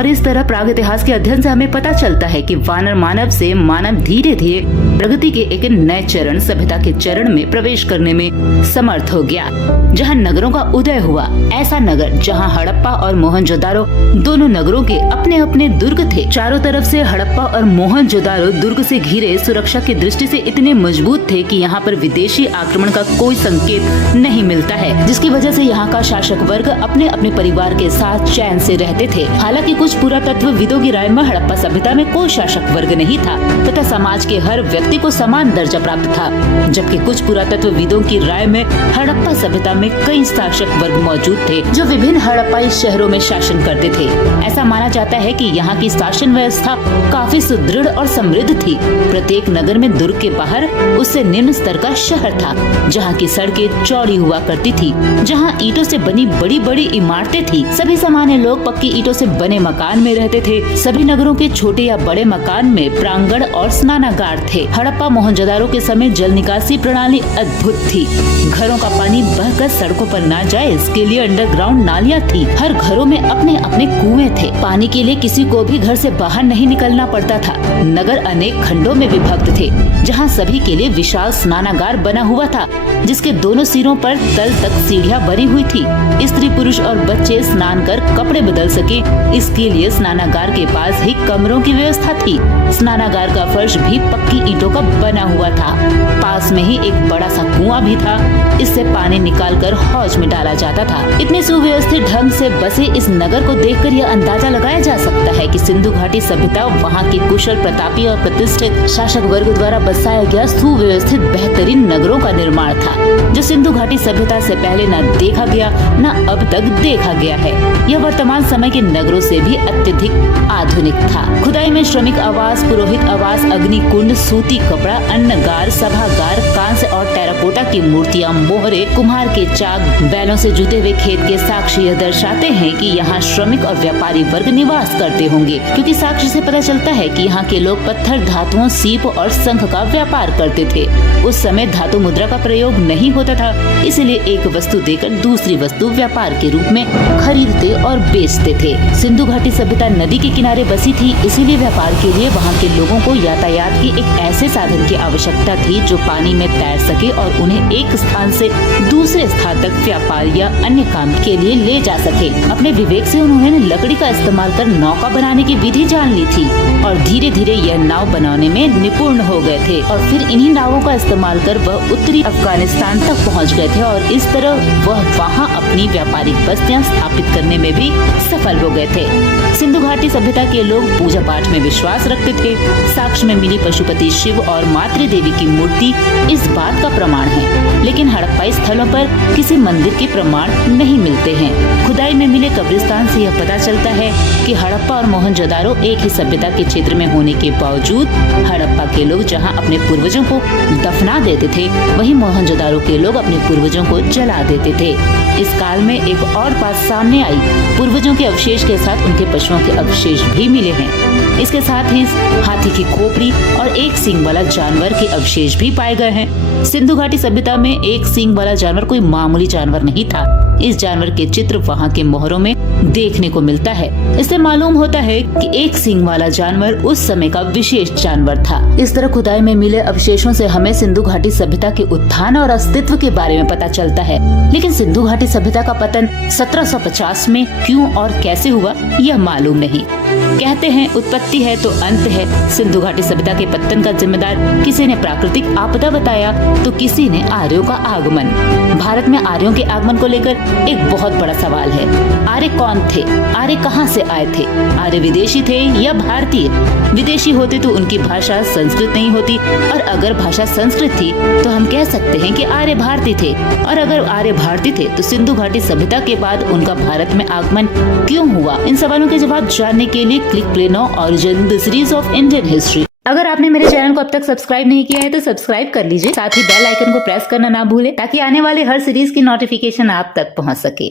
और इस तरह प्राग इतिहास के अध्ययन से हमें पता चलता है कि वानर मानव से मानव धीरे धीरे प्रगति के एक नए चरण, सभ्यता के चरण में प्रवेश करने में समर्थ हो गया, जहां नगरों का उदय हुआ। ऐसा नगर जहां हड़प्पा और मोहनजोदारो दोनों नगरों के अपने अपने दुर्ग थे। चारों तरफ से हड़प्पा और मोहनजोदारो दुर्ग से घिरे सुरक्षा की दृष्टि से इतने मजबूत थे कि यहाँ पर विदेशी आक्रमण का कोई संकेत नहीं मिलता है, जिसकी वजह से यहाँ का शासक वर्ग अपने अपने परिवार के साथ चैन से रहते थे। हालांकि कुछ पुरातत्वविदों की राय में हड़प्पा सभ्यता में कोई शासक वर्ग नहीं था तथा समाज के हर व्यक्ति को समान दर्जा प्राप्त था, जबकि कुछ पुरातत्वविदों की राय में हड़प्पा सभ्यता में कई शासक वर्ग मौजूद थे जो विभिन्न हड़प्पाई शहरों में शासन करते थे। ऐसा माना जाता है कि यहाँ की शासन व्यवस्था काफी सुदृढ़ और समृद्ध थी। प्रत्येक नगर में दुर्ग के बाहर उससे निम्न स्तर का शहर था, जहाँ की सड़कें चौड़ी हुआ करती थी, जहाँ ईंटों से बनी बड़ी बड़ी इमारतें थी। सभी सामान्य लोग पक्की ईंटों से बने मकान में रहते थे। सभी नगरों के छोटे या बड़े मकान में प्रांगण और स्नानागार थे। हड़प्पा मोहनजोदारो के समय जल निकासी प्रणाली अद्भुत थी। घरों का पानी बहकर सड़कों पर न जाए, इसके लिए अंडरग्राउंड नालियाँ थी। हर घरों में अपने अपने कुएं थे। पानी के लिए किसी को भी घर से बाहर नहीं निकलना पड़ता था। नगर अनेक खंडों में विभक्त थे, जहाँ सभी के लिए विशाल स्नानागार बना हुआ था, जिसके दोनों सिरों पर तल तक सीढ़ियाँ बनी हुई थी। स्त्री, पुरुष और बच्चे स्नान कर कपड़े बदल सके, इसके लिए स्नानागार के पास ही कमरों की व्यवस्था थी। स्नानागार का फर्श भी पक्की ईंटों का बना हुआ था। पास में ही एक बड़ा सा कुआं भी था, इससे पानी निकालकर हौज में डाला जाता था। इतने सुव्यवस्थित ढंग से बसे इस नगर को देखकर यह अंदाजा लगाया जा सकता है कि सिंधु घाटी सभ्यता वहाँ के कुशल, प्रतापी और प्रतिष्ठित शासक वर्ग द्वारा बसाया गया सुव्यवस्थित बेहतरीन नगरों का निर्माण था, जो सिंधु घाटी सभ्यता से पहले न देखा गया न अब तक देखा गया है। यह वर्तमान समय के नगरों से भी अत्यधिक आधुनिक था। खुदाई में श्रमिक आवास, पुरोहित आवास, अग्नि कुंड, सूती कपड़ा, अन्नगार, सभागार, कांस्य और टेराकोटा की मूर्तियां, मोहरे, कुम्हार के चाक, बैलों से जुते हुए खेत के साक्ष्य यह दर्शाते हैं कि यहाँ श्रमिक और व्यापारी वर्ग निवास करते होंगे, क्योंकि साक्ष्य से पता चलता है कि यहाँ के लोग पत्थर, धातुओं, सीप और शंख का व्यापार करते थे। उस समय धातु मुद्रा का प्रयोग नहीं होता था, इसलिए एक वस्तु देकर दूसरी वस्तु व्यापार के रूप में खरीदते और बेचते थे। सिंधु घाटी सभ्यता नदी के किनारे बसी थी, इसीलिए व्यापार के लिए वहाँ के लोगों को यातायात की एक ऐसे साधन की आवश्यकता थी जो पानी में तैर सके और उन्हें एक स्थान से दूसरे स्थान तक व्यापार या अन्य काम के लिए ले जा सके। अपने विवेक से उन्होंने लकड़ी का इस्तेमाल कर नौका बनाने की विधि जान ली थी और धीरे धीरे यह नाव बनाने में निपुण हो गए थे और फिर इन्हीं नावों का इस्तेमाल कर वह उत्तरी अफगानिस्तान तक पहुंच गए थे और इस तरह वह वहां अपनी व्यापारिक बस्तियां स्थापित करने में भी सफल हो गए थे। सिंधु घाटी सभ्यता के लोग पूजा पाठ में विश्वास रखते थे। साक्ष्य में मिली पशुपति शिव और मातृ देवी की मूर्ति इस बात का प्रमाण है, लेकिन हड़प्पाई स्थलों पर किसी मंदिर के प्रमाण नहीं मिलते हैं। खुदाई में मिले कब्रिस्तान से यह पता चलता है कि हड़प्पा और मोहनजोदारो एक ही सभ्यता के क्षेत्र में होने के बावजूद हड़प्पा के लोग जहां अपने पूर्वजों को दफना देते थे, वहीं मोहनजोदारो के लोग अपने पूर्वजों को जला देते थे। इस काल में एक और बात सामने आई, पूर्वजों के अवशेष के साथ उनके पशुओं के अवशेष भी मिले हैं। इसके साथ ही हाथी की खोपड़ी और एक सींग वाला जानवर के अवशेष भी पाए गए हैं। सिंधु घाटी सभ्यता में एक सींग वाला जानवर कोई मामूली जानवर नहीं था। इस जानवर के चित्र वहाँ के मोहरों में देखने को मिलता है। इससे मालूम होता है कि एक सींग वाला जानवर उस समय का विशेष जानवर था। इस तरह खुदाई में मिले अवशेषों से हमें सिंधु घाटी सभ्यता के उत्थान और अस्तित्व के बारे में पता चलता है, लेकिन सिंधु घाटी सभ्यता का पतन 1750 में क्यों और कैसे हुआ यह मालूम नहीं। कहते हैं उत्पत्ति है तो अंत है। सिंधु घाटी सभ्यता के पतन का जिम्मेदार किसी ने प्राकृतिक आपदा बताया तो किसी ने आर्यों का आगमन। भारत में आर्यों के आगमन को लेकर एक बहुत बड़ा सवाल है। आर्य कौन थे? आर्य कहां से आए थे? आर्य विदेशी थे या भारतीय? विदेशी होते तो उनकी भाषा संस्कृत नहीं होती, और अगर भाषा संस्कृत थी तो हम कह सकते हैं कि आर्य भारतीय थे, और अगर आर्य भारतीय थे तो सिंधु घाटी सभ्यता के बाद उनका भारत में आगमन क्यों हुआ? इन सवालों के जवाब जानने के लिए click play now origin the series of Indian history. अगर आपने मेरे चैनल को अब तक सब्सक्राइब नहीं किया है तो सब्सक्राइब कर लीजिए, साथ ही बेल आइकन को प्रेस करना ना भूलें ताकि आने वाले हर सीरीज की नोटिफिकेशन आप तक पहुंच सके।